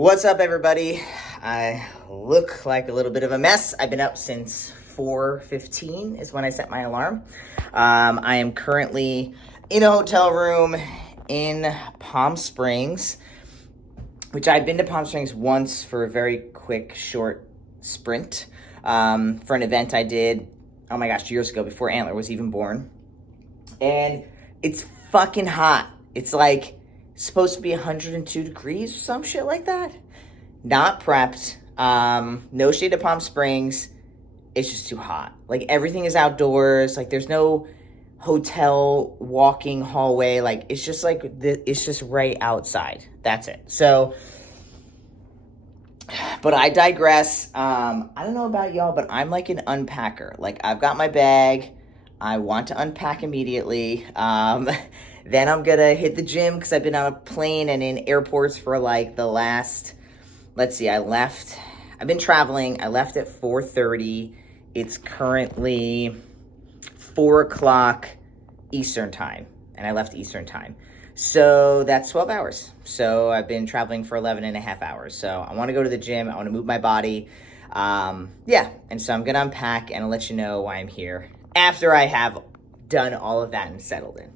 What's up, everybody? I look like a little bit of a mess. I've been up since 4:15 is when I set my alarm. I am currently in a hotel room in Palm Springs, which I've been to Palm Springs once for a very quick, short sprint for an event I did, oh my gosh, years ago, before Antler was even born. And it's fucking hot. It's like supposed to be 102 degrees or some shit like that. Not prepped. No shade to Palm Springs. It's just too hot. Like, everything is outdoors. Like, there's no hotel walking hallway. Like, it's just like it's just right outside. That's it. So, but I digress. I don't know about y'all, but I'm like an unpacker. Like, I've got my bag. I want to unpack immediately. Then I'm gonna hit the gym because I've been on a plane and in airports for like the last, let's see, I've been traveling. I left at 4:30. It's currently 4 o'clock Eastern time, and I left Eastern time. So that's 12 hours. So I've been traveling for 11 and a half hours. So I want to go to the gym. I want to move my body. Yeah, and so I'm gonna unpack and I'll let you know why I'm here after I have done all of that and settled in.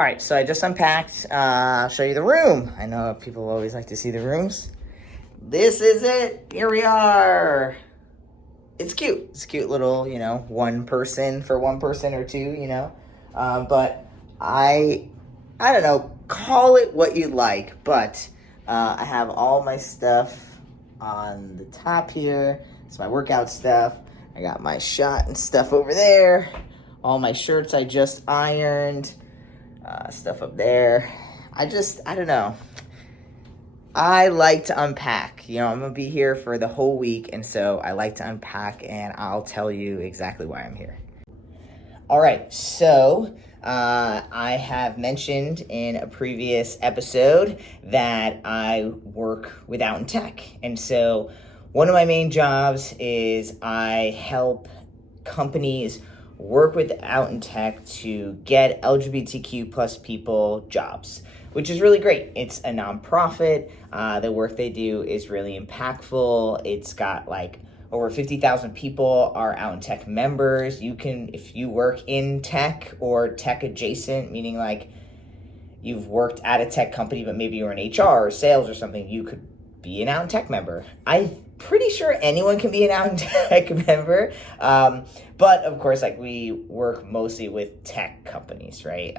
All right, so I just unpacked. I'll show you the room. I know people always like to see the rooms. This is it. Here we are. It's cute. It's a cute little, one person or two, but I don't know, call it what you like, but I have all my stuff on the top here. It's my workout stuff. I got my shot and stuff over there. All my shirts I just ironed. Stuff up there. I don't know. I like to unpack. I'm going to be here for the whole week, and so I like to unpack, and I'll tell you exactly why I'm here. All right, so I have mentioned in a previous episode that I work with Out in Tech, and so one of my main jobs is I help companies work with Out in Tech to get LGBTQ plus people jobs, which is really great. It's a nonprofit. The work they do is really impactful. It's got like over 50,000 people are Out in Tech members. You can, if you work in tech or tech adjacent, meaning like you've worked at a tech company, but maybe you're in HR or sales or something, you could be an Out in Tech member. I'm pretty sure anyone can be an Out in Tech member. But of course, like, we work mostly with tech companies, right?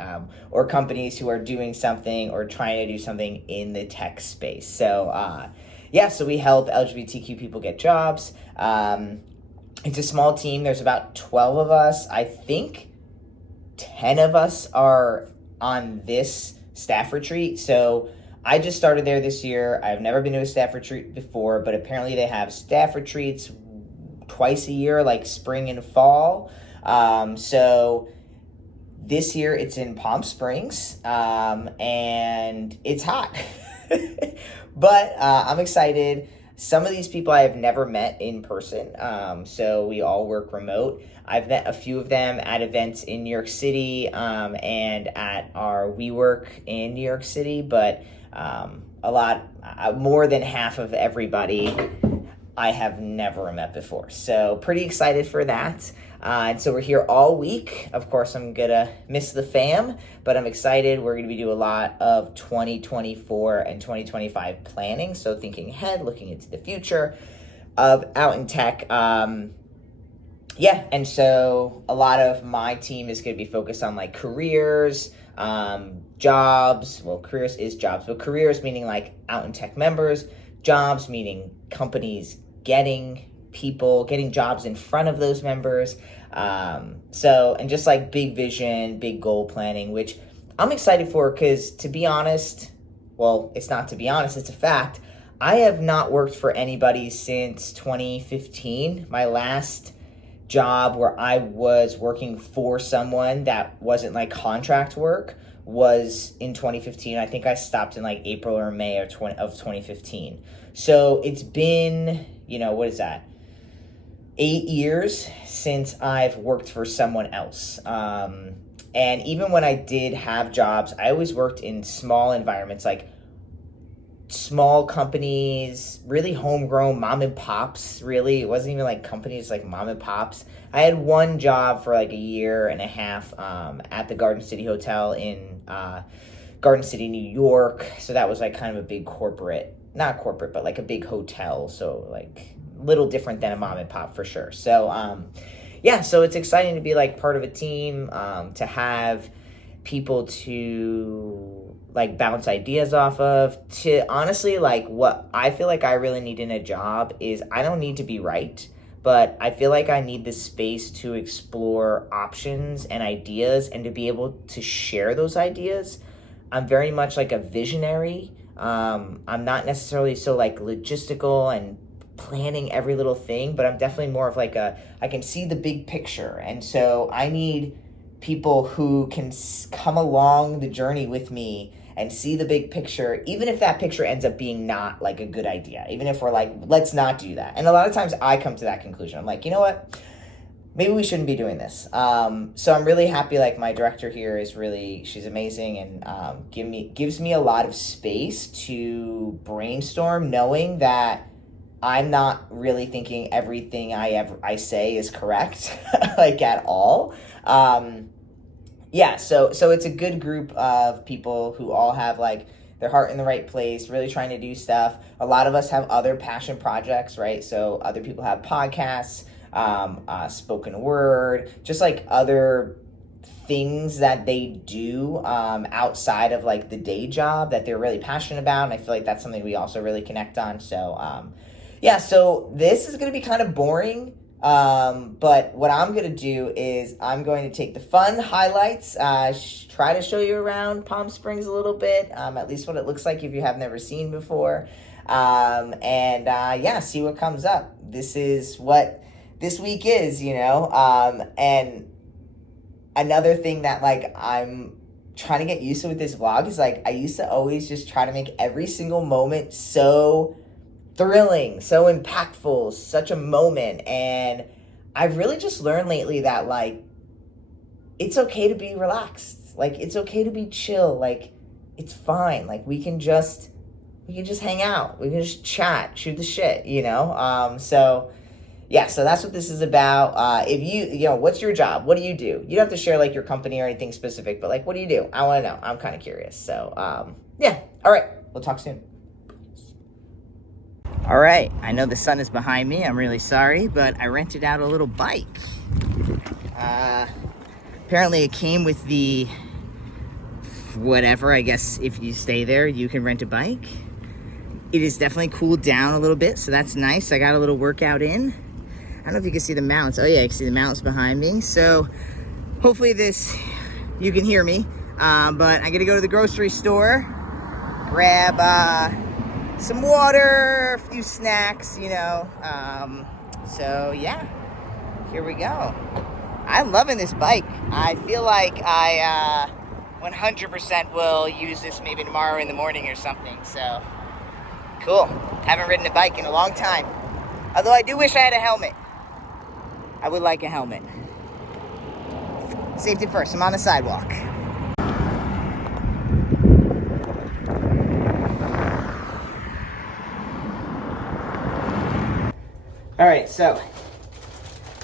Or companies who are doing something or trying to do something in the tech space. So, so we help LGBTQ people get jobs. It's a small team. There's about 12 of us. I think 10 of us are on this staff retreat. So I just started there this year. I've never been to a staff retreat before, but apparently they have staff retreats twice a year, like spring and fall. So this year it's in Palm Springs, and it's hot. But I'm excited. Some of these people I have never met in person, so we all work remote. I've met a few of them at events in New York City and at our WeWork in New York City, but a lot, more than half of everybody I have never met before. So pretty excited for that. And so we're here all week. Of course, I'm going to miss the fam, but I'm excited. We're going to be doing a lot of 2024 and 2025 planning. So thinking ahead, looking into the future of Out in Tech. And so a lot of my team is going to be focused on like careers, jobs. Well, careers is jobs, but careers meaning like Out in Tech members, jobs meaning companies getting jobs in front of those members. And just like big vision, big goal planning, which I'm excited for because, to be honest, well, it's not to be honest, it's a fact. I have not worked for anybody since 2015. My last job where I was working for someone that wasn't like contract work was in 2015. I think I stopped in like April or May of 2015. So it's been, what is that? 8 years since I've worked for someone else. And even when I did have jobs, I always worked in small environments, like small companies, really homegrown, mom and pops, really. It wasn't even like companies, like mom and pops. I had one job for like a year and a half at the Garden City Hotel in Garden City, New York. So that was like kind of a big not corporate, but like a big hotel. So like a little different than a mom and pop for sure. So, so it's exciting to be like part of a team, to have people to like bounce ideas off of, to honestly, like what I feel like I really need in a job is I don't need to be right, but I feel like I need the space to explore options and ideas and to be able to share those ideas. I'm very much like a visionary. I'm not necessarily so like logistical and planning every little thing, but I'm definitely more of like I can see the big picture. And so I need people who can come along the journey with me and see the big picture, even if that picture ends up being not like a good idea, even if we're like, let's not do that. And a lot of times I come to that conclusion. I'm like, you know what? Maybe we shouldn't be doing this. So I'm really happy, like my director here is she's amazing, and gives me a lot of space to brainstorm, knowing that I'm not really thinking everything I say is correct, like at all. So it's a good group of people who all have like their heart in the right place, really trying to do stuff. A lot of us have other passion projects, right? So other people have podcasts, spoken word, just like other things that they do outside of like the day job that they're really passionate about. And I feel like that's something we also really connect on. So, so this is going to be kind of boring. But what I'm going to do is I'm going to take the fun highlights, try to show you around Palm Springs a little bit, at least what it looks like if you have never seen before. See what comes up. This is what this week is, and another thing that like I'm trying to get used to with this vlog is like I used to always just try to make every single moment so thrilling, so impactful, such a moment. And I've really just learned lately that like it's okay to be relaxed, like it's okay to be chill, like it's fine, like we can just hang out, we can just chat, shoot the shit, so that's what this is about. If what's your job? What do? You don't have to share like your company or anything specific, but like, what do you do? I want to know. I'm kind of curious. So, all right. We'll talk soon. All right. I know the sun is behind me. I'm really sorry, but I rented out a little bike. Apparently it came with the whatever. I guess if you stay there, you can rent a bike. It is definitely cooled down a little bit, so that's nice. I got a little workout in. I don't know if you can see the mountains. Oh yeah, you can see the mountains behind me. So hopefully you can hear me. But I'm gonna go to the grocery store, grab some water, a few snacks, So yeah, here we go. I'm loving this bike. I feel like I 100% will use this maybe tomorrow in the morning or something. So cool. Haven't ridden a bike in a long time. Although I do wish I had a helmet. I would like a helmet. Safety first. I'm on the sidewalk. All right, so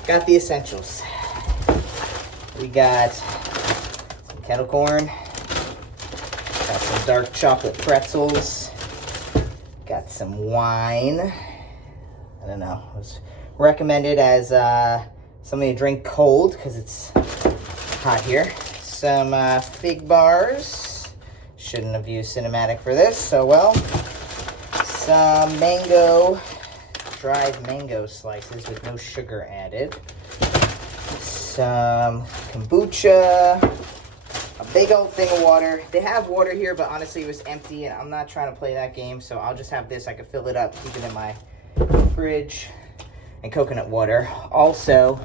got the essentials. We got some kettle corn. Got some dark chocolate pretzels. Got some wine. I don't know. It was recommended as something to drink cold because it's hot here. Some fig bars. Shouldn't have used cinematic for this so well. Some dried mango slices with no sugar added. Some kombucha. A big old thing of water. They have water here, but honestly it was empty, and I'm not trying to play that game, so I'll just have this. I can fill it up, keep it in my fridge. And coconut water. Also,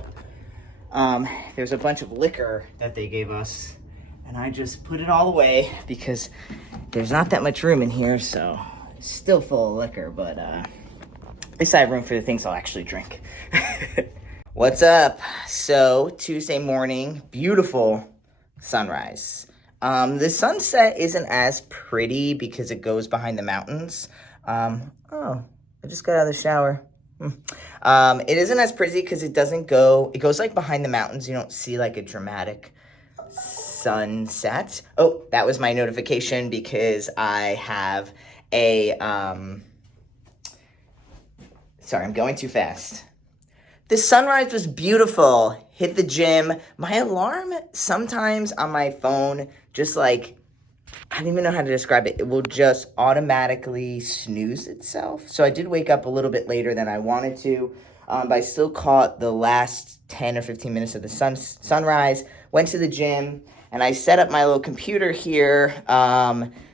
There's a bunch of liquor that they gave us, and I just put it all away because there's not that much room in here, so it's still full of liquor, but at least I have room for the things I'll actually drink. What's up? So, Tuesday morning, beautiful sunrise. The sunset isn't as pretty because it goes behind the mountains. Oh, I just got out of the shower. It isn't as pretty because it goes like behind the mountains. You don't see like a dramatic sunset. Oh, that was my notification because I have a, sorry, I'm going too fast. The sunrise was beautiful. Hit the gym. My alarm sometimes on my phone just like, I don't even know how to describe it. It will just automatically snooze itself. So I did wake up a little bit later than I wanted to, but I still caught the last 10 or 15 minutes of the sunrise, went to the gym, and I set up my little computer here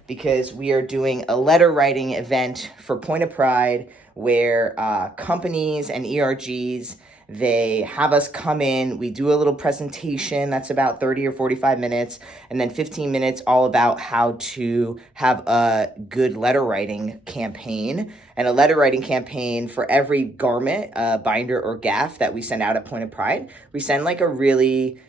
because we are doing a letter writing event for Point of Pride where companies and ERGs, they have us come in, we do a little presentation that's about 30 or 45 minutes, and then 15 minutes all about how to have a good letter writing campaign. And a letter writing campaign for every garment, binder, or gaff that we send out at Point of Pride. We send like a really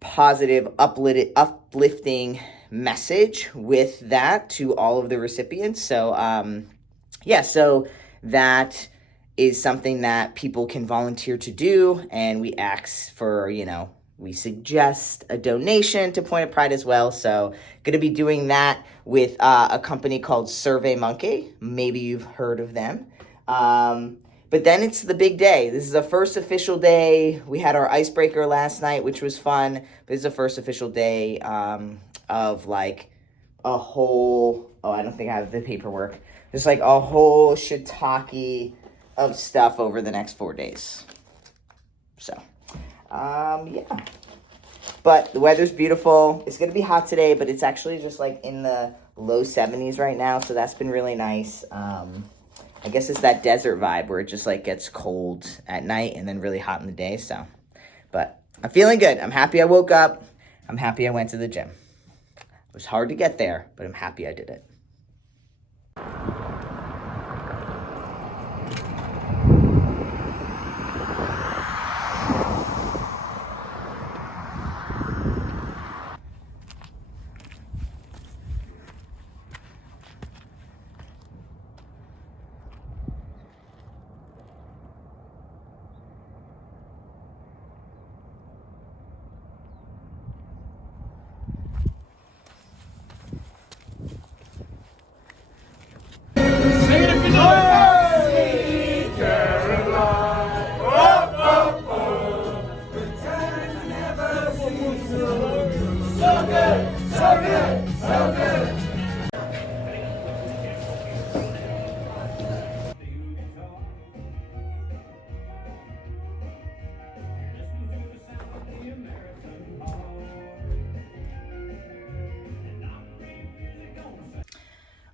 positive, uplifting message with that to all of the recipients. So, yeah, so that is something that people can volunteer to do, and we ask for, we suggest a donation to Point of Pride as well. So going to be doing that with a company called Survey Monkey. Maybe you've heard of them. But then it's the big day. This is the first official day. We had our icebreaker last night, which was fun. But this is the first official day of like a whole, I don't think I have the paperwork. There's like a whole shiitake of stuff over the next 4 days. So, yeah. But the weather's beautiful. It's going to be hot today, but it's actually just like in the low 70s right now. So that's been really nice. I guess it's that desert vibe where it just like gets cold at night and then really hot in the day. So, but I'm feeling good. I'm happy I woke up. I'm happy I went to the gym. It was hard to get there, but I'm happy I did it.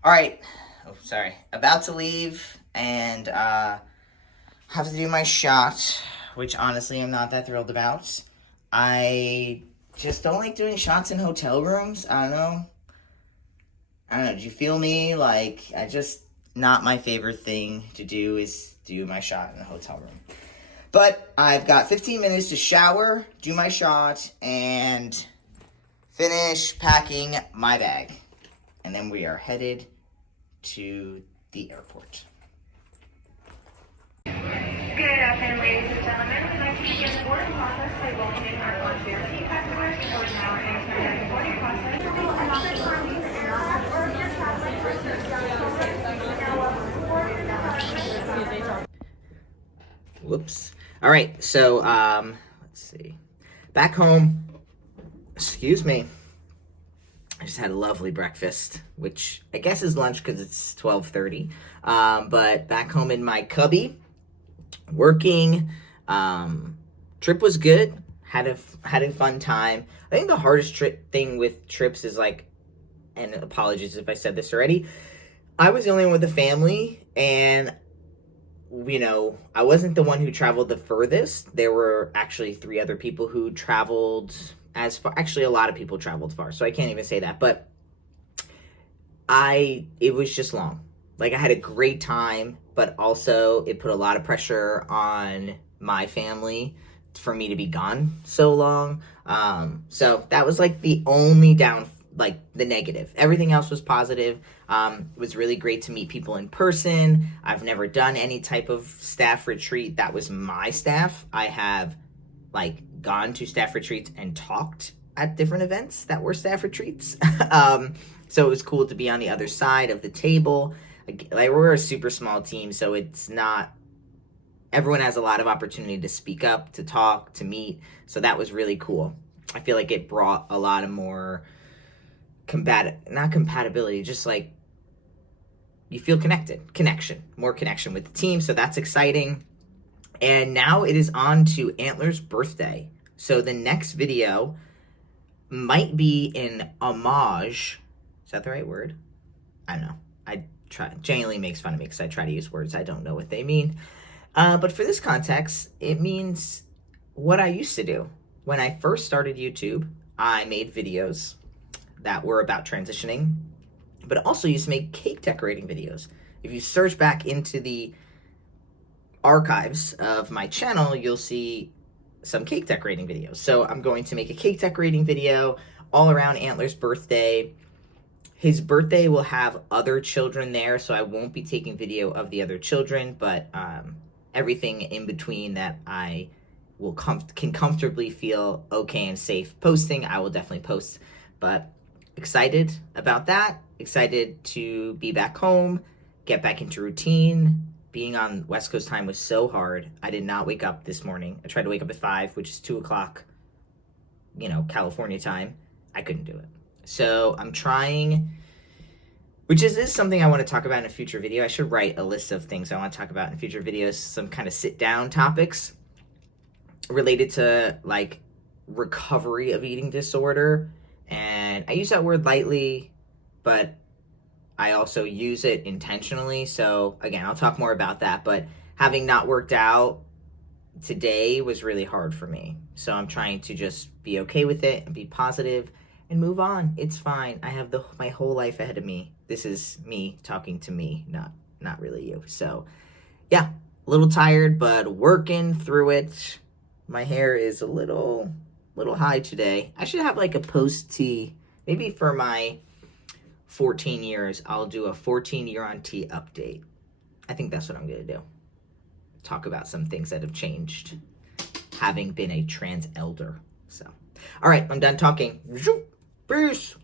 All right, about to leave and have to do my shot, which honestly I'm not that thrilled about. I just don't like doing shots in hotel rooms. I don't know, do you feel me? Like, not my favorite thing to do is do my shot in a hotel room. But I've got 15 minutes to shower, do my shot, and finish packing my bag. And then we are headed to the airport. Good afternoon, ladies and gentlemen. We'd like to begin the boarding process by welcoming our Ontario passengers who are now entering the boarding process. Whoops. All right, so let's see. Back home. Excuse me. I just had a lovely breakfast, which I guess is lunch because it's 12:30. But back home in my cubby, working. Trip was good. Had a fun time. I think the hardest thing with trips is like, and apologies if I said this already, I was the only one with a family, and I wasn't the one who traveled the furthest. There were actually 3 other people who traveled as far. Actually, a lot of people traveled far, so I can't even say that. But it was just long. Like, I had a great time, but also it put a lot of pressure on my family for me to be gone so long. So that was like the only the negative. Everything else was positive. It was really great to meet people in person. I've never done any type of staff retreat that was my staff. I have gone to staff retreats and talked at different events that were staff retreats. So it was cool to be on the other side of the table. We're a super small team, so it's not, everyone has a lot of opportunity to speak up, to talk, to meet. So that was really cool. I feel like it brought a lot of more not compatibility, just you feel more connection with the team. So that's exciting. And now it is on to Antler's birthday. So the next video might be an homage. Is that the right word? I don't know. Jane Lee makes fun of me because I try to use words I don't know what they mean. But for this context, it means what I used to do. When I first started YouTube, I made videos that were about transitioning, but also used to make cake decorating videos. If you search back into the archives of my channel, you'll see some cake decorating videos. So I'm going to make a cake decorating video all around Antler's birthday. His birthday will have other children there, so I won't be taking video of the other children, but everything in between that I will can comfortably feel okay and safe posting, I will definitely post. But excited about that. Excited to be back home, get back into routine. Being on West Coast time was so hard. I did not wake up this morning. I tried to wake up at 5, which is 2 o'clock, California time. I couldn't do it. So I'm trying, which is something I want to talk about in a future video. I should write a list of things I want to talk about in future videos, some kind of sit-down topics related to recovery of eating disorder. And I use that word lightly, but I also use it intentionally. So again, I'll talk more about that, but having not worked out today was really hard for me. So I'm trying to just be okay with it and be positive and move on. It's fine. I have my whole life ahead of me. This is me talking to me, not really you. So yeah, a little tired, but working through it. My hair is a little high today. I should have a post-tea. Maybe for my 14 years, I'll do a 14-year on tea update. I think that's what I'm going to do. Talk about some things that have changed, having been a trans elder. So, all right, I'm done talking. Peace.